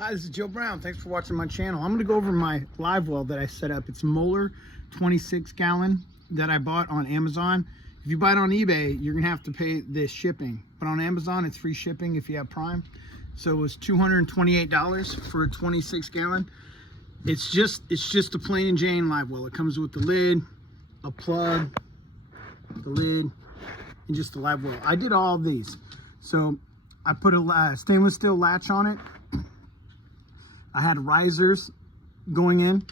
Hi, this is Joe Brown. Thanks for watching my channel. I'm going to go over my Livewell that I set up. It's Moeller 26 gallon that I bought on Amazon. If you buy it on eBay, you're going to have to pay this shipping. But on Amazon, it's free shipping if you have Prime. So it was $228 for a 26 gallon. It's just a plain and Jane Livewell. It comes with the lid, a plug, the lid, and just the Livewell. I did all of these. So I put a stainless steel latch on it. I had risers going in.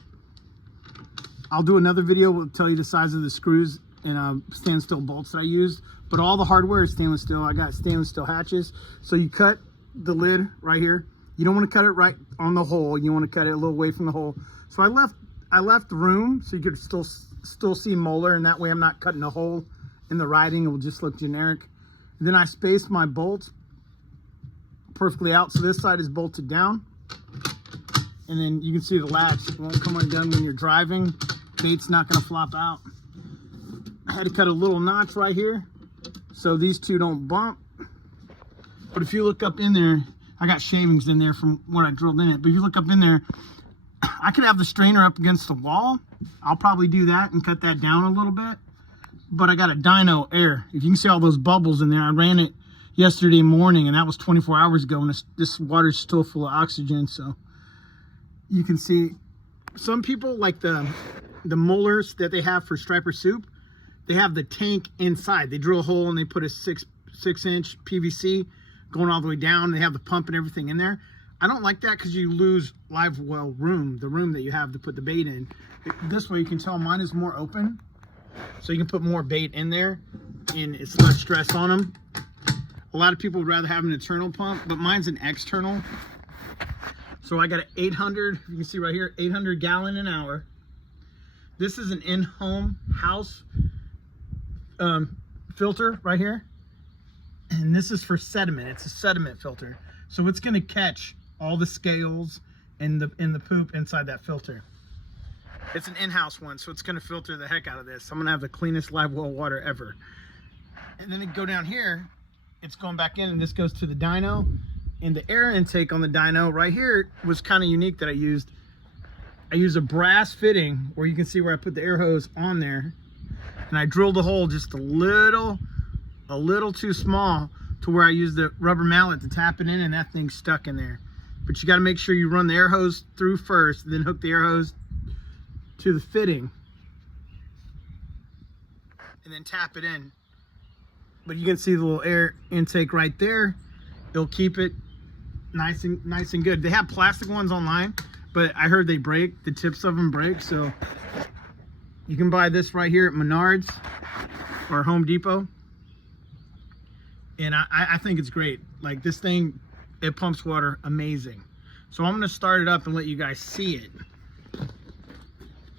I'll do another video. We'll tell you the size of the screws and stainless steel bolts that I used. But all the hardware is stainless steel. I got stainless steel hatches. So you cut the lid right here. You don't want to cut it right on the hole. You want to cut it a little away from the hole. So I left room so you could still see Moeller, and that way I'm not cutting a hole in the writing. It will just look generic. And then I spaced my bolts perfectly out. So this side is bolted down. And then you can see the latch. It won't come undone when you're driving. Bait's not going to flop out. I had to cut a little notch right here so these two don't bump. But if you look up in there, I got shavings in there from where I drilled in it. But if you look up in there, I could have the strainer up against the wall. I'll probably do that and cut that down a little bit. But I got a dyno air. If you can see all those bubbles in there, I ran it yesterday morning, and that was 24 hours ago, and this water's still full of oxygen. So you can see some people like the Moellers that they have for striper soup. They have the tank inside. They drill a hole and they put a six inch PVC going all the way down. They have the pump and everything in there. I don't like that because you lose Livewell room, the room that you have to put the bait in. This way you can tell mine is more open, so you can put more bait in there and it's less stress on them. A lot of people would rather have an internal pump, but mine's an external. So I got an 800, you can see right here, 800 gallon an hour. This is an in-home house filter right here. And this is for sediment. It's a sediment filter. So it's gonna catch all the scales and the poop inside that filter. It's an in-house one, so it's gonna filter the heck out of this. I'm gonna have the cleanest Livewell water ever. And then it go down here, it's going back in, and this goes to the dyno. And the air intake on the dyno right here was kind of unique that I used. I used a brass fitting where you can see where I put the air hose on there, and I drilled a hole just a little too small to where I used the rubber mallet to tap it in, and that thing's stuck in there. But you got to make sure you run the air hose through first, then hook the air hose to the fitting, and then tap it in. But you can see the little air intake right there. It'll keep it nice and good. They have plastic ones online, but I heard they break. The tips of them break, so you can buy this right here at Menards or Home Depot. And I think it's great. Like, this thing, it pumps water amazing. So I'm gonna start it up and let you guys see it. Let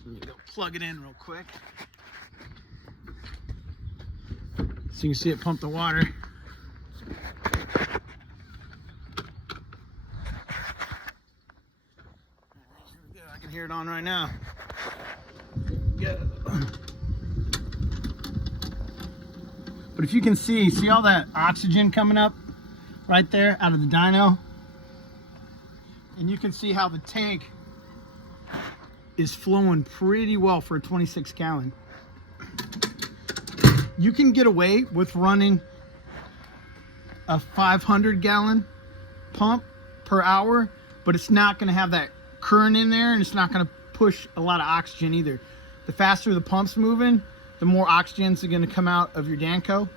me go plug it in real quick so you can see it pump the water. I can hear it on right now. Yeah. But if you can see all that oxygen coming up right there out of the dyno? And you can see how the tank is flowing pretty well for a 26 gallon. You can get away with running a 500 gallon pump per hour, but it's not going to have that current in there, and it's not going to push a lot of oxygen either. The faster the pump's moving, the more oxygen's going to come out of your Danco.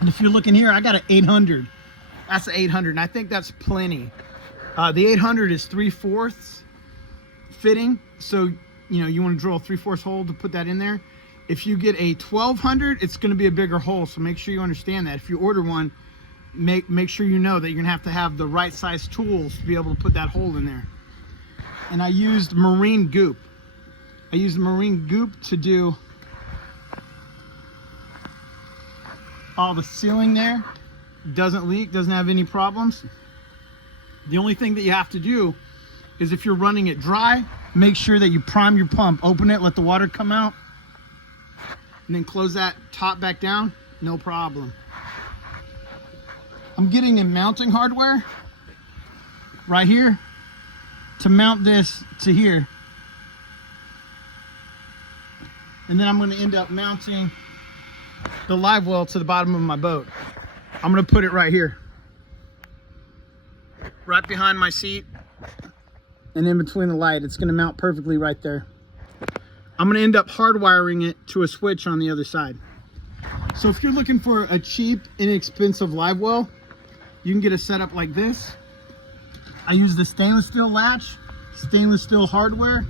And if you're looking here, I got an 800. That's an 800, and I think that's plenty. The 800 is 3/4 fitting, so you want to drill a 3/4 hole to put that in there. If you get a 1200, it's going to be a bigger hole, so make sure you understand that. If you order one, make sure you know that you're going to have the right size tools to be able to put that hole in there. And I used marine goop. I used marine goop to do all the sealing there. Doesn't leak, doesn't have any problems. The only thing that you have to do is, if you're running it dry, make sure that you prime your pump. Open it, let the water come out, and then close that top back down, no problem. I'm getting a mounting hardware right here to mount this to here. And then I'm going to end up mounting the Livewell to the bottom of my boat. I'm going to put it right here, right behind my seat and in between the light. It's going to mount perfectly right there. I'm going to end up hardwiring it to a switch on the other side. So if you're looking for a cheap, inexpensive Livewell, you can get a setup like this. I use the stainless steel latch, stainless steel hardware,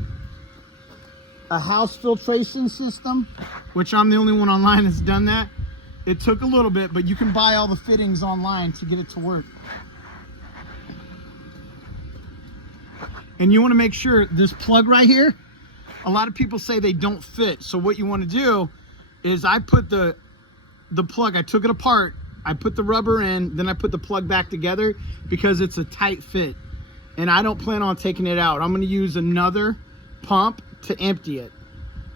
a house filtration system, which I'm the only one online that's done that. It took a little bit, but you can buy all the fittings online to get it to work. And you want to make sure this plug right here, a lot of people say they don't fit. So what you want to do is I put the plug, I took it apart, I put the rubber in, then I put the plug back together because it's a tight fit. And I don't plan on taking it out. I'm going to use another pump to empty it.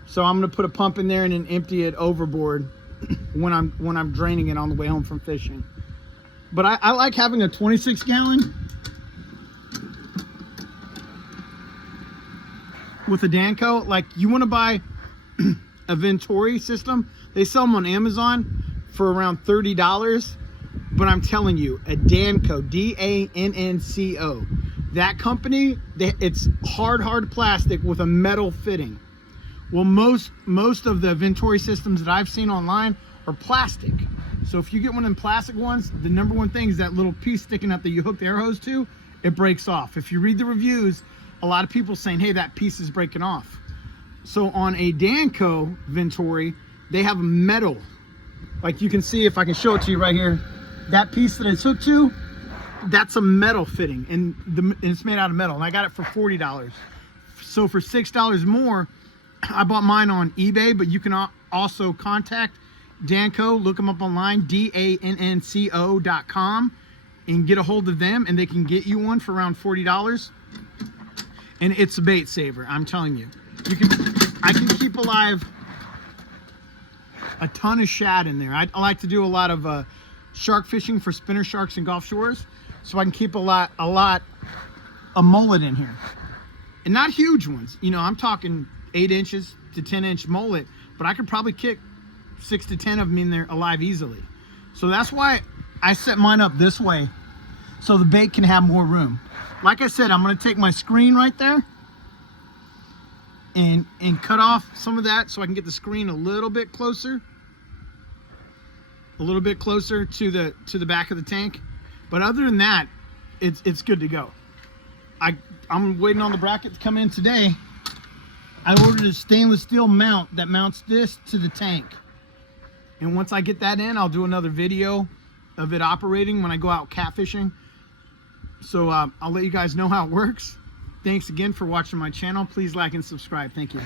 So I'm going to put a pump in there and then empty it overboard when I'm draining it on the way home from fishing. But I like having a 26 gallon with a Danco. Like, you want to buy a Venturi system, they sell them on Amazon for around $30. But I'm telling you, a Danco, D-A-N-N-C-O, that company, it's hard plastic with a metal fitting. Well, most of the Venturi systems that I've seen online are plastic. So if you get one of them plastic ones, the number one thing is that little piece sticking up that you hook the air hose to, it breaks off. If you read the reviews, a lot of people saying, hey, that piece is breaking off. So on a Danco Venturi, they have a metal. Like, you can see, if I can show it to you right here, that piece that it's hooked to, that's a metal fitting, and it's made out of metal, and I got it for $40. So for $6 more, I bought mine on eBay, but you can also contact Danco, look them up online, DANNCO.com, and get a hold of them, and they can get you one for around $40. And it's a bait saver, I'm telling you. I can keep alive a ton of shad in there. I like to do a lot of shark fishing for spinner sharks and Gulf Shores, so I can keep a lot of mullet in here, and not huge ones. You know, I'm talking 8 inches to 10 inch mullet, but I could probably kick 6 to 10 of them in there alive easily. So that's why I set mine up this way, so the bait can have more room. Like I said, I'm going to take my screen right there and cut off some of that so I can get the screen a little bit closer to the back of the tank. But other than that, it's good to go. I'm waiting on the bracket to come in today. I ordered a stainless steel mount that mounts this to the tank, and once I get that in, I'll do another video of it operating when I go out catfishing. So I'll let you guys know how it works. Thanks again for watching my channel. Please like and subscribe. Thank you.